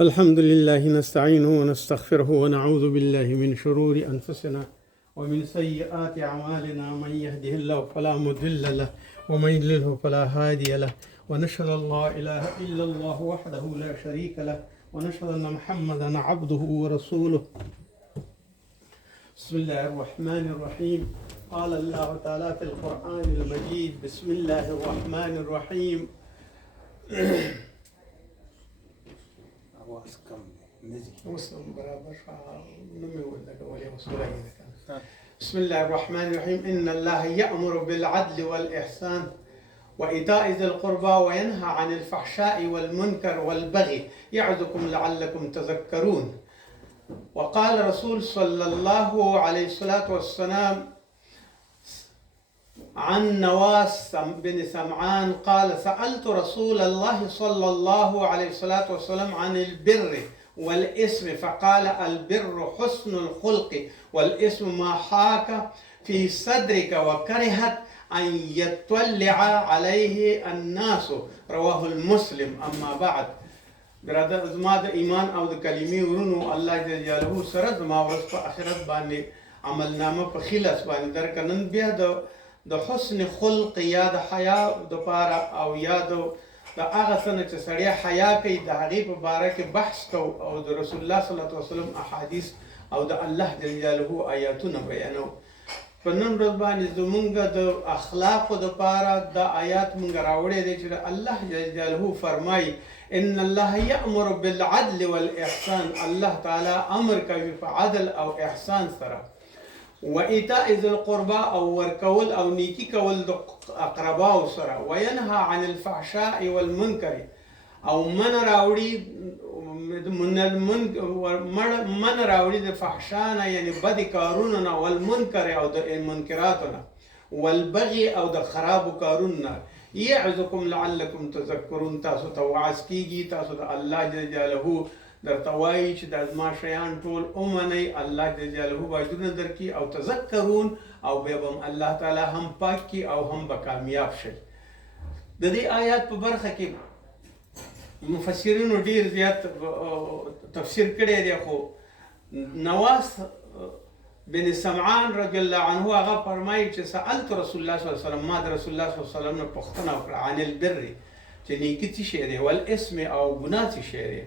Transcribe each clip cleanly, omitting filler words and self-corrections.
الحمد لله نستعينه ونستغفره ونعوذ بالله من شرور أنفسنا ومن سيئات أعمالنا. من يهده الله فلا مضل له ومن يضلله فلا هادي له، ونشهد أن لا إله إلا الله وحده لا شريك له، ونشهد أن محمدا عبده ورسوله. بسم الله الرحمن الرحيم. قال الله تعالى في القرآن المجيد: بسم الله الرحمن الرحيم. بسم الله الرحمن الرحيم. إن الله يأمر بالعدل والإحسان وإيتاء ذي القربى وينهى عن الفحشاء والمنكر والبغي يعظكم لعلكم تذكرون. وقال رسول صلى الله عليه الصلاة والسلام عن نواس بن سمعان قال: سألت رسول الله صلى الله عليه الصلاة والسلام عن البر والإثم فقال: البر حسن الخلق والإثم ما حاك في صدرك وكرهت أن يطلع عليه الناس. رواه المسلم. أما بعد، برادر زما د ایمان او د کلمې ورونو، الله جل جلاله سره زما ورځ په آخرت باندې عملنامه په خلاص باندې درکنن بیا د حسن خلق یا د حیا د پاره او یا د هغه څه نه چې سړی حیا کوي د هغې په باره کې بحث کوو او د رسول الله صلی الله علیه وسلم احادیث او د الله جل جلاله آیاتونه بیانو. په نن ورځ باندې زمونږ د اخلاقو دپاره دا آیات مونږ راوړی دی چې الله جل جلاله فرمایي: ان الله یأمر بالعدل والاحسان. الله تعالی امر کوي په عدل او احسان سره. و ایتاء ذی القربى او ورکول او نیکی کول د اقرباو سره. وینهى عن الفحشاء والمنکر او من راوړي د فحشا نه یعنی بد کارونو نه، والمنکر او د منکراتو نه، والبغي او د خرابو کارونو نه. یعظکم لعلکم تذکرون. تاسو ته وعظ کیږي، تاسو ته الله جل جلاله درته وایي چې دا زما شیان ټول ومنئ. الله جل جلاله به اجرونه درکړي او تذکرون، او بیا به الله تعالی هم پاک کړي او هم به کامیاب شئ. د دې آیات په برخه کې مفسرینو ډیر زیات تفسیر کړی دی، خو نواس بن سمعان رضی الله عنه هغه فرمایي چې سألت رسول الله صلی الله علیه وسلم، ما د رسول الله صلی الله علیه وسلم نه پوښتنه وکړه عن البر، چې نیکي څه شی دی، والاسم او ګناه څه شی دی.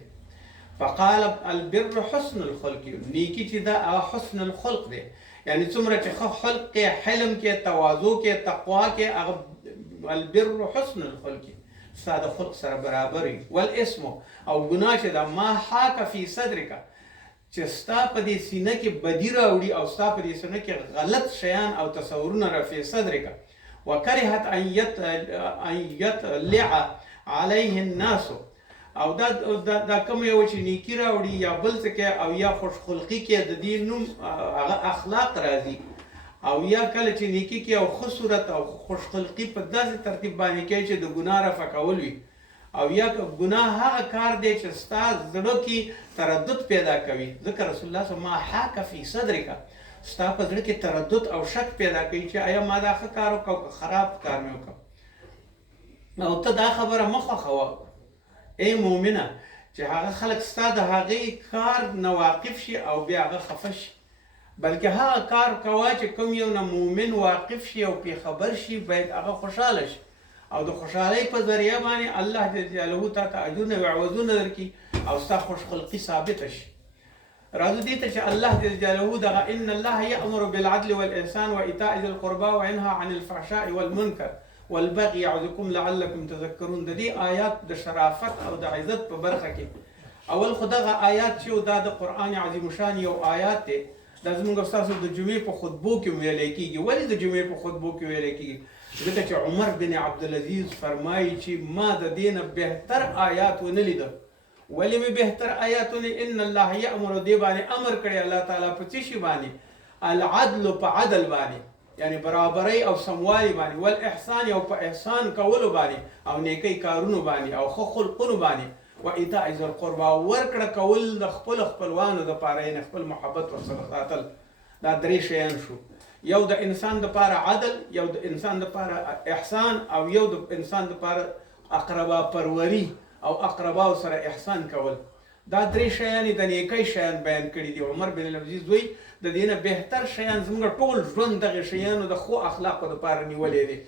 فقال: البر حسن الخلق. نیکی چې دا حسن الخلق دی، یعنی څومره چې ښه خلق کې، حلم کې، تواضع کې، تقوا کې، هغه البر حسن الخلق ستا د خلق سره برابر وي. والاسم او ګناه چې دا ما حاک فی صدرک، چې ستا په دې سینه کې بدي راوړي او ستا په دې سینه کې غلط شیان او تصورونه را فی صدرک. وکرهت ان یطلع علیه الناس. او دا کوم یو چې نیکی راوړي یا بل څه کې او یا خوش خلقي کې د دې نوم هغه اخلاق راځي، او یا کله چې نیکی کې او ښه صورت او خوش خلقي په داسې ترتیب باندې کوي چې د ګناه رفع کول وي، او یا ګناه هغه کار دی چې ستا زړه کې تردد پیدا کوي. ځکه رسول الله صلی الله علیه وسلم: ما حاک فی صدرک. ستا په زړه کې تردد او شک پیدا کوي چې آیا ما دا ښه کار وکړ که خراب کار مې وکړ. او ته دا خبره مه خوښوه ای مؤمنه چې هغه خلک ستا د هغې کار نه واقف شي او بیا هغه خفه شي، بلکې هغه کار کوه چې کوم یو نه مؤمن واقف شي او پې خبر شي، باید هغه خوشحاله شي، او د خوشحالۍ په ذریعه باندې الله جل جلاله تا ته اجرونه او عوضونه درکړي او ستا خوش خلقي ثابته شي. راځو دې ته چې الله جل جلاله دغه ان الله یأمر بالعدل والإحسان وإیتاء ذی القربى وینهى عن الفحشاء والمنکر والبغي يعظكم لعلكم تذكرون. د دې آیات د شرافت او د عزت په برخه کې اول خو دغه آیات چې دا د قرآن عظیم شان یو آیات دی، دا زموږ ستاسو د جمعې په خطبو کې ویلی کېږي. ولې د جمعې په خطبو کې ویلی کېږي؟ ځکه چې عمر بن عبدالعزیز فرمایي چې ما د دې نه بهتر آیات ونه لیده. ولې مې بهتر آیات ونه؟ ان الله یأمر، دې باندې امر کړی الله تعالی په څه شي باندې؟ العدل، په عدل باندې، یعنی برابرۍ او سموالي باندې، والاحسان او په احسان کولو باندې او نیکی کارونو باندې او ښه خلقونو باندې، و ایتاء ذی القربى ورکړه کول د خپل خپلوانو دپاره، یعنی خپل محبت ورسره ساتل. دا درې شیان شو. یو د انسان دپاره عدل، یو د انسان دپاره احسان، او یو د انسان دپاره اقربا پروری او اقرباو سره احسان کول. دا درې شیان د نیکۍ شیان بیان کړي دي. عمر بن عبدالعزیز وایي د دې نه بهتر شیان زموږ ټول ژوند دغه شیانو د ښو اخلاقو دپاره نیولی دی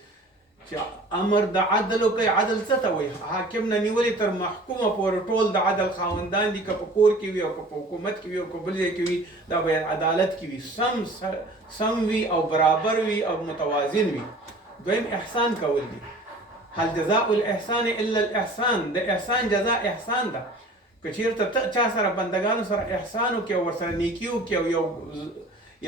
چې امر د عدل وکړئ. عدل څه ته وایي؟ حاکم نه نیولې تر محکومه پورې ټول د عدل خاوندان دي، که په کور کې وي او که په حکومت کې وي او که بل ځای کې وي، دا باید عدالت کې وي، سم وي او برابر وي او متوازن وي. دویم احسان کول دي. هل جزاء الاحسان الا الاحسان، د احسان جزا احسان ده. که چېرته ته چا سره بندګانو سره احسان وکړې او ورسره نیکي وکړې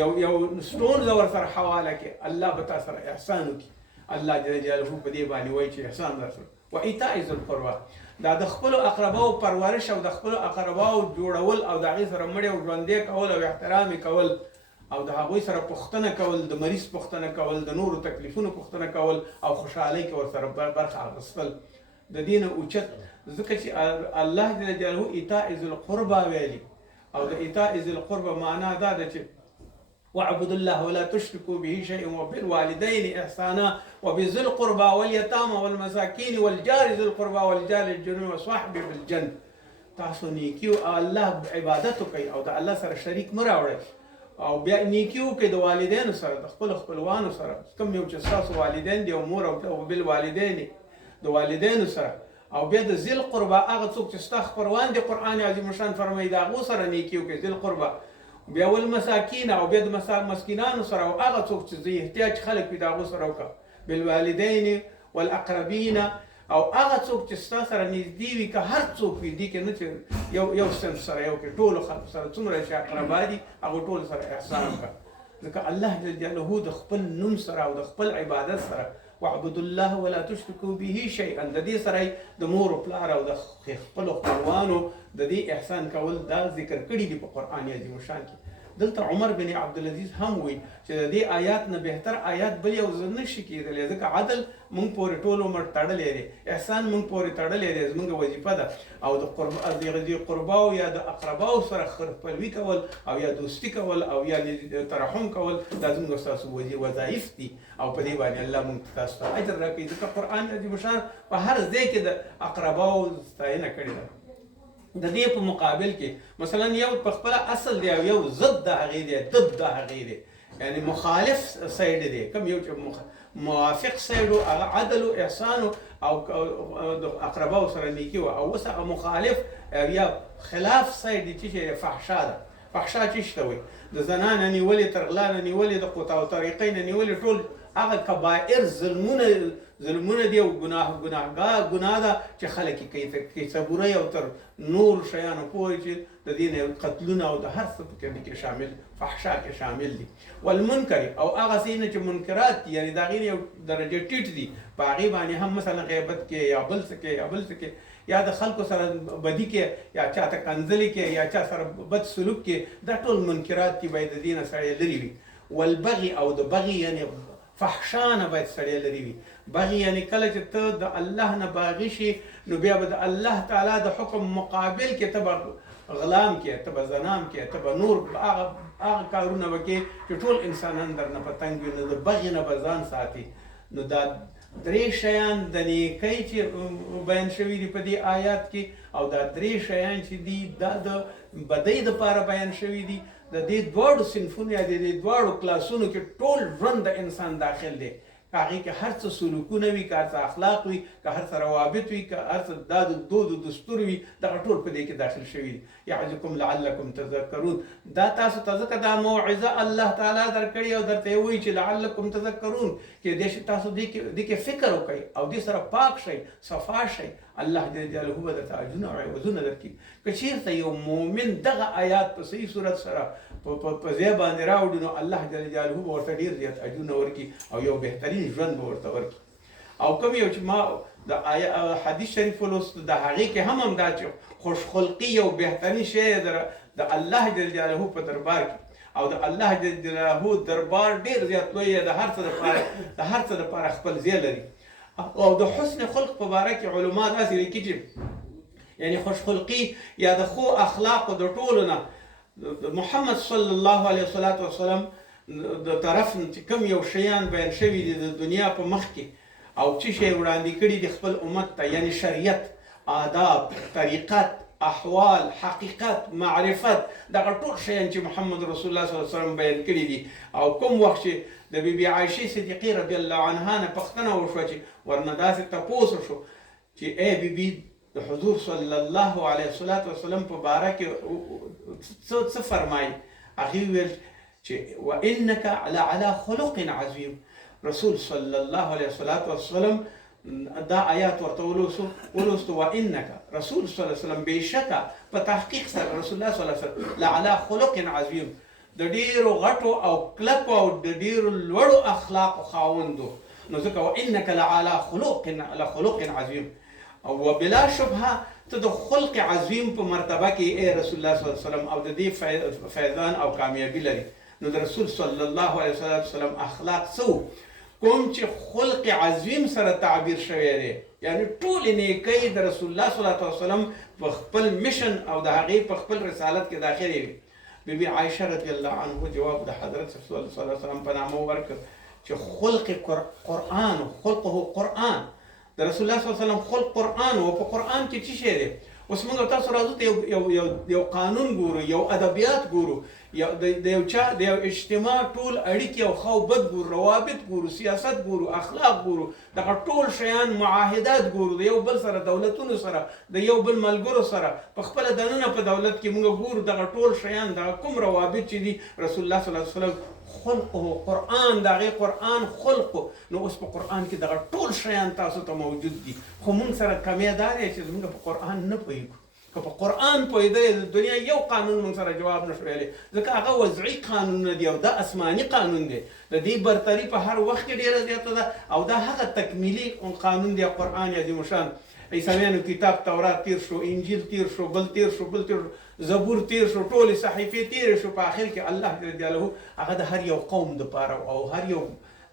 او یو ستونزه ورسره حواله کړې، الله به تا سره احسان وکړي. الله جل جلاله په دې باندې وایي چې احسان درسره و ایتاء ذی القربی، دا د خپلو اقرباو پرورش او د خپلو اقرباو جوړول او د هغې سره مړی او ژوندی کول او احترام یې کول او د هغوی سره پوښتنه کول، د مریض پوښتنه کول، د نورو تکلیفونو پوښتنه کول او خوشحالۍ کې ورسره برخه اخیستل د دې نه اوچت، ځکه چې الله جل جلاله ایتاء ذی القربی ویلي. او د ایتاء ذی القربی معنا دا ده چې واعبدوا الله ولا تشركوا به شيئا وبالوالدين احسانا وبذي القربى واليتامى والمساكين والجار ذي القربى والجار الجنوب وصاحبه بالجنب. تاسو نیکی او الله عبادت کوي او د الله سره شریک مه راوړئ او بیا نیکی وکړئ د والدینو سره، د خپلو خپلوانو سره، کوم یو چې ستاسو والدین دي او مور او بالوالدین د والدینو سره، او بیا د ذی القربى هغه څوک چې ستا خپلوان دي قرآن عظیم الشان فرمایي د هغو سره نیکي وکړئ ذی القربى. بیا والمساکین او بیا د مسکینانو سره او هغه څوک چې احتیاج خلک وي د هغو سره وکړه. بالوالدین والاقربین او هغه څوک چې ستا سره نږدې وي، که هر څوک وي، دې کې نه چې یو صنف سره یو کې ټولو خلکو سره څومره چې اقربا دي هغو ټولو سره احسان وکړه. ځکه الله جل جلاله د خپل نوم سره او د خپل عبادت سره واعبدوا الله ولا تشركوا به شيئا، د دې سره د مور او پلار او د خپلو خپلوانو د دې احسان کول دا ذکر کړي دي په قرآن عظیم الشان کې. دلته عمر بن عبدالعزیز هم وایي چې د دې آیات نه بهتر آیات بل یو ځل نشي کېدلی، ځکه عدل موږ پورې ټول عمر تړلی دی، احسان موږ پورې تړلی دی، زموږ وظیفه ده. او د ذی قرباو یا د اقرباو سره خپلوي کول او یا دوستي کول او یا ترحم کول دا زموږ ستاسو وظایف دي او په دې باندې الله موږ تاسو ته اجر راکوي. ځکه قرآن عظیم الشان په هر ځای کې د اقرباو ستاینه کړې ده. د دې په مقابل کې مثلا یو په خپل اصل دی او یو ضد د هغې دی، ضد د هغې دی، یعنی مخالف سایډ دی. کوم یو چې موافق سایډ و هغه عدل و احسان او د اقرباو سره نیکي و، او اوس هغه مخالف یا خلاف سایډ دی چې فحشا ده. فحشا چې څه ته وایي؟ د زنا نه نیولې، تر غلا نه نیولې، د قطع او طریقې نه نیولې، ټول هغه کبائر ظلمونه دي او ګناه ده چې خلک یې کوي صبورۍ او تر نور شیانو پورې چې د دې نه قتلونه او د هر څه په کې شامل، فحشا کې شامل دي. والمنکر او هغه څه چې منکرات دي، یعنی د هغې یو درجه ټیټ دي، په هغې باندې هم مثلا غیبت کې یا بل څه کې یا بل څه کې یا د خلکو سره بدي کې یا چاته کنځلې کې یا چا سره بد سلوک کې، دا ټول منکرات دي، باید د دې نه سړی لرې وي. والبغي او د بغي یعنی فحشا نه باید سړی لرې وي. بغي یعنی کله چې ته د الله نه باغي شي نو بیا به د الله تعالی د حکم مقابل کې ته به غلام کې، ته به زنام کې، ته به نور هغه کارونه وکړې چې ټول انسانان درنه په تنګ وي، نو د بغي نه به ځان ساتي. نو دا درې شیان د نیکۍ چې بیان شوي دي په دې آیات کې، او دا درې شیان چې دي دا د بدۍ دپاره بیان شوي دي. د دې دواړو صنفونو یا د دې دواړو کلاسونو کې ټول ژوند د انسان داخل دی. که هغې کې هر څه سلوکونه وي، که هر څه اخلاق وي، که هر څه روابط وي، که هر څه دا د دود و دستور وي، دغه ټول په دې کې داخل شوي دي. یعظکم لعلکم تذکرون، دا تاسو ته ځکه دا موعظه الله تعالی درکړې او درته یې وایي چې لعلکم تذکرون، چې تاسو دې کې فکر وکړئ او دې سره پاک شئ، صفا شئ. الله جل جلاله به درته اجرونه او عوضونه درکړي. که چېرته یو مؤمن دغه آیات په صحیح صورت سره په ځای باندې راوړي نو الله جل جلاله به ورته ډېر زیات اجرونه ورکړي او یو بهترین ژوند به ورته ورکړي. او کوم یو چې ما د حدیث شریف ولوست، د هغې کې هم همدا چې خوشخلقي یو بهترین شی د الله جل جلاله په دربار کې، او د الله جل جلاله دربار ډېر زیات لوی د هر څه دپاره خپل ځای لري. او د حسن خلق په باره کې علما داسې لیکي چې یعنی خوشخلقي یا د ښو اخلاقو د ټولو نه محمد صلی الله علیه وسلم د طرف چې کوم یو شیان بیان شوي دي د دنیا په مخ کې او چې شی وړاندې کړي دي خپل امت ته، یعنی شریعت، آداب، طریقت احوال حقیقت معرفت دغه ټول شیان چې محمد رسول الله صلی الله علیه وسلم بیان کړي دي او کوم وخت چې د بیبي عایشه صدیقې رضی الله عنها نه پوښتنه وشوه چې ورنه داسې تپوس وشو چې ای بیبي د حضور صلی الله علیه وسلم په باره کې څه فرمایي؟ هغې ویل چې وانک لعلی خلق عظیم. رسول صلی الله علیه وسلم دا آیات ورته ولوستو وانک رسول صلی الله علیه وسلم بېشکه په تحقیق سره رسول الله صلی الله علیه وسلم لعلی خلق عظیم د ډیرو غټو او کلکو او د ډیرو لوړو اخلاقو خاوندو. نو ځکه وانک لعلی خلق عظیم او بلا شبهه ته د خلق عظیم په مرتبه کې ای رسول الله صلی الله علیه وسلم او د دې فیضان او کامیابی لري. نو د رسول صلی الله علیه وسلم اخلاق څه کوم چې خلق عظیم سره تعبیر شوی دی، یعنی ټول نیکی د رسول الله صلی الله علیه وسلم په خپل میشن او د هغې په خپل رسالت کې داخلي وي. بیبي عایشه رضی الله عنه جواب د حضرت صلی الله علیه وسلم په نامه ورکړ چې خلق قرآن خلقه قرآن د رسول الله صلی الله علیه وسلم خلق قرآن او په قرآن کې څه شی دی؟ اوس موږ تاسو راځو ته یو قانون ګورو، یو ادبیات ګورو، د یو چا د یو اجتماع ټول اړیکې او ښه او بد ګورو، روابط ګورو، سیاست ګورو، اخلاق ګورو، دغه ټول شیان معاهدات ګورو، د یو بل سره دولتونو سره د یو بل ملګرو سره په خپله دننه په دولت کې موږ ګورو دغه ټول شیان دغه کوم روابط چې دي رسول الله صلی الله علیه وسلم خلقه قرآن د هغې قرآن خلقه. نو اوس په قرآن کې دغه ټول شیان تاسو ته موجود دي، خو موږ سره کمی دا دی چې زموږ په قرآن نه پوهېږو. که په قرآن پوهېدلی د دنیا یو قانون موږ سره جواب نه شو ویلی، ځکه هغه وضعي قانونونه دي او دا آسماني قانون دی. د دې برتري په هر وخت کې ډېره زیاته ده او دا هغه تکمیلي قانون دی قرآن عظیم شان. عیسویانو کتاب تورات تیر شو، انجیل تیر شو، بل تیر شو، زبور تیر شو، ټولې صحیفې تیرې شو، په آخر کې الله جل جلاله هغه د هر یو قوم دپاره او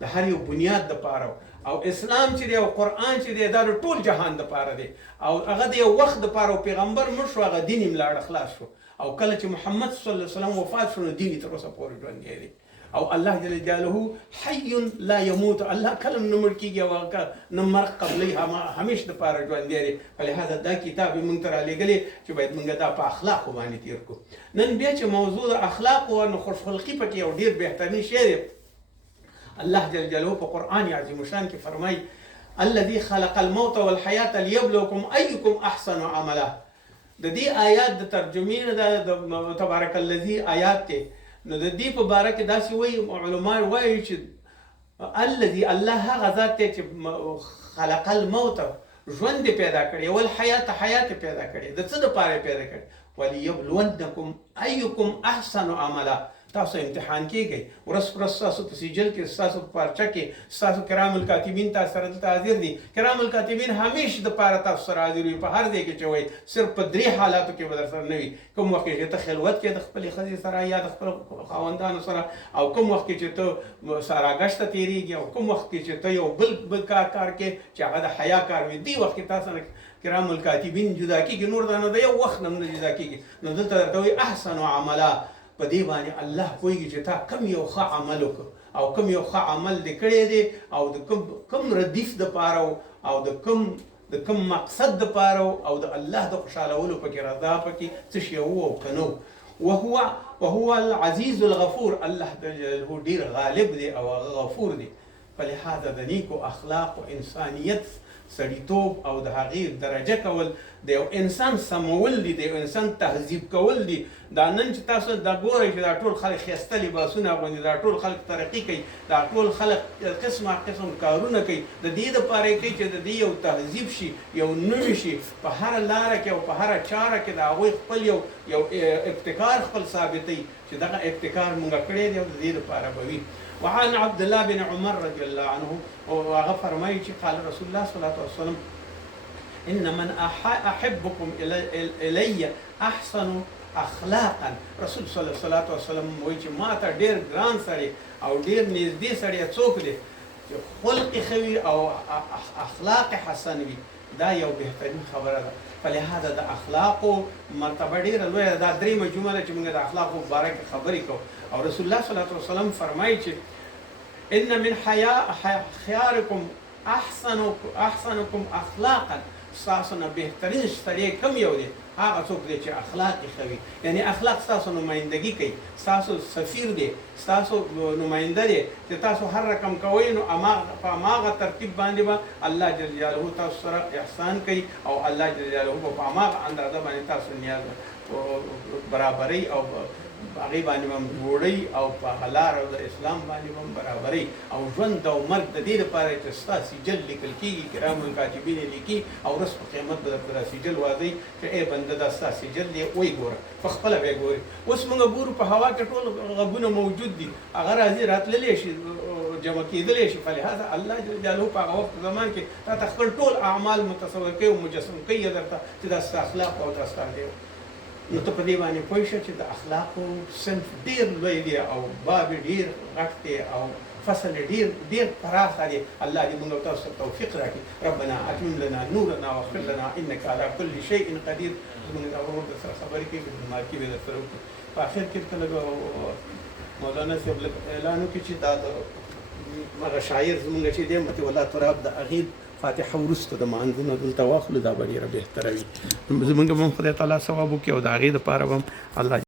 د هر یو بنیاد دپاره او اسلام چې دی او قرآن چې دی دا د ټول جهان دپاره دی او هغه د یو وخت دپاره او پیغمبر مړ شو، هغه دین یې ملاړه خلاص شو او کله چې محمد صلی الله علیه وسلم وفات شو نو دین یې تر اوسه پورې ژوندی دی او الله جل جلاله حی لا یموت، الله کله نه مړ کېږي او هغه نه مرګ قبلی همیشه دپاره ژوندی دی. فلهذا دا کتاب یې موږ ته رالیږلی چې باید موږ دا په اخلاقو باندې تیر کړو. نن بیا چې موضوع د اخلاقو نو خوشخلقي پکې یو ډېر بهترین شی دی. الله جل جلاله په قرآن عظیم شان کې فرمایي الذي خلق الموت والحیاة لیبلوکم ایکم احسن عملا. د دې آیات د ترجمې نه د تبارک الذي آیات دی. نو د دې په باره کې داسې وایي علما وایي چې الذي الله هغه ذات دی چې خلق الموت ژوند یې پیدا کړی او الحیات حیات یې پیدا کړی. د څه دپاره یې پیدا کړی؟ ولیبلونکم ایکم احسن عملا. تاسو امتحان کېږئ، ورځ په ورځ ستاسو په سجل کې ستاسو په پارچه کې ستاسو کرام الکاتبین تاسو سره دلته حاضر دي. کرام الکاتبین همیشه دپاره تاسو سره حاضر وي په هر ځای کې چې وایي صرف په 3 حالاتو کې به در سره نه وي. کوم وخت کې چې ته خلوت کې د خپلې ښځې سره یا د خپلو خاوندانو سره او کوم وخت کې چې ته ساراګشت ته تېرېږي او کوم وخت کې چې ته یو بل کار کې چې هغه د حیا کار وي. دې وخت کې تاسو نه کرام الکاتبین جدا کېږي، نور دا نه د یو وخت نه نه جدا کېږي. نو دلته درته وایي احسن عملا. په دې باندې الله پوهېږي چې تا کم یو ښه عمل وکړه او کم یو ښه عمل دې کړی دی او د کوم ردیف دپاره او د کوم مقصد دپاره او د الله د خوشحالولو پکې رضا پکې څه شی وو او که نه وهو العزیز الغفور. الله جلاله ډېر غالب دی او غفور دی. فلهذا د نیکو اخلاقو انسانیت سړیتوب او د هغې درجه کول د یو انسان سمول دي، د یو انسان تهذیب کول دي. دا نن چې تاسو دا ګورئ چې دا ټول خلک ښایسته لباسونه اغوندي، دا ټول خلک ترقي کوي، دا ټول خلک قسمه قسم کارونه کوي، د دې دپاره یې کوي چې د دې یو تهذیب شي، یو نوي شي په هره لاره کې او په هره چاره کې د هغوی خپل یو ابتکار خپل ثابتوي چې دغه ابتکار مونږ کړی دی او د دې دپاره به وي. وعن عبد الله بن عمر رضی الله عنه وهغه فرمایي چې قال رسول الله صلی الله علیه وسلم ان من احبكم الی احسن اخلاقا. رسول صلی الله علیه وسلم وایي چې ما ته ډېر ګران سړی او ډېر نږدې سړی څوک دی چې خلق ښه وي او اخلاق حسن وي. دا یو بهترین خبره ده. فلهذا د اخلاقو مرتبه ډېره لویه ده. دا درېیمه جمله ده چې موږ د اخلاقو په باره کې خبرې کوو. او رسول الله صلی الله علیه وسلم فرمایي چې ان من خياركم احسنكم اخلاقا. ستاسو نه بهترین سړی کوم یو دی؟ هغه څوک دی چې اخلاق یې ښه وي، یعنی اخلاق ستاسو نمایندګي کوي، ستاسو سفیر دی، ستاسو نماینده دی چې تاسو هر رقم کوئ نو په هماغه ترتیب باندې به الله جل جلاله تاسو سره احسان کوي او الله جل جلاله به په هماغه اندازه باندې تاسو نیاز برابرۍ او هغې باندې به هم جوړئ او په لار او د اسلام باندې به هم برابرئ او ژوند او مرګ د دې لپاره چې ستا سجل لیکل کېږي، کرام الکاتبین یې لیکي او ورځ په قیامت به درته دا سجل واځئ چې ای بنده دا ستا سجل دی وایي ګوره په خپله بیا ګورې. اوس موږ ګورو په هوا کې ټول غږونه موجود دي، هغه راځي راتللی شي جمع کېدلی شي، فلهذا الله جل جلاله په هغه وخت زمان کې تا ته خپل ټول اعمال متصور کوي او مجسم کوي درته چې دا ستا اخلاق او دا ستا دی. نو ته په دې باندې پوه شه چې د اخلاقو صنف ډېر لوی دی او باب یې ډېر غټ دی او فصل یې ډېر پراخه دی. الله دې موږ تاسو ته توفیق راکړي. ربنا اتمم لنا نورنا واغفر لنا انك على كل شيء قدير. زموږ ورور درسره خبرې کوي، معرفي به درسره وکړي. په اخر کې ورته لږ مولانا صاحب لږ اعلان وکړي چې دا د هغه شاعر زموږ چې دی مطیع الله تراب د هغې فاتحه وروسته د مانځه دلته واخلو، دا به ډېره بهتره وي. زموږ به هم خدای تعالی ثواب وکړي او د هغې دپاره به هم الله